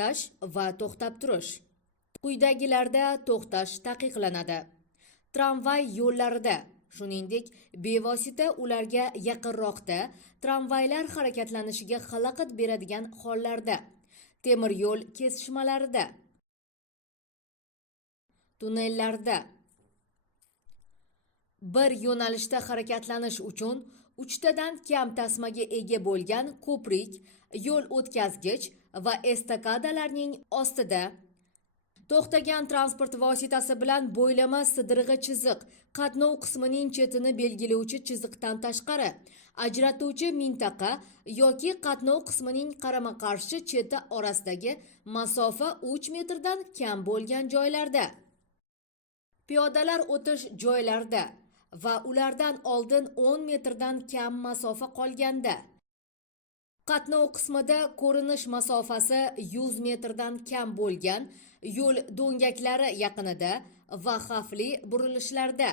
to'xtash va to'xtab turish. Quyidagilarda to'xtash taqiqlanadi. Tramvay yo'llarida, shuningdek, bevosita ularga yaqinroqda tramvaylar harakatlanishiga xalaqit beradigan hollarda, temir yo'l kesishmalarida, tunnellarda, bir yo'nalishda harakatlanish uchun 3 tadan kam tasmaga ega bo'lgan ko'prik, yo'l o'tkazgich va estakadalarning ostida, to'xtagan transport vositasi bilan bo'ylama sidirg'i chiziq, qatnov qismining chetini belgilovchi chiziqdan tashqari, ajratuvchi mintaqa yoki qatnov qismining qarama-qarshi cheti orasidagi masofa 3 metrdan kam bo'lgan joylarda, piyodalar o'tish joylarida va ulardan oldin 10 metrdan kam masofa qolganda, qatnov qismida ko'rinish masofasi 100 metrdan kam bo'lgan yo'l do'ngaklari yaqinida va xavfli burilishlarda.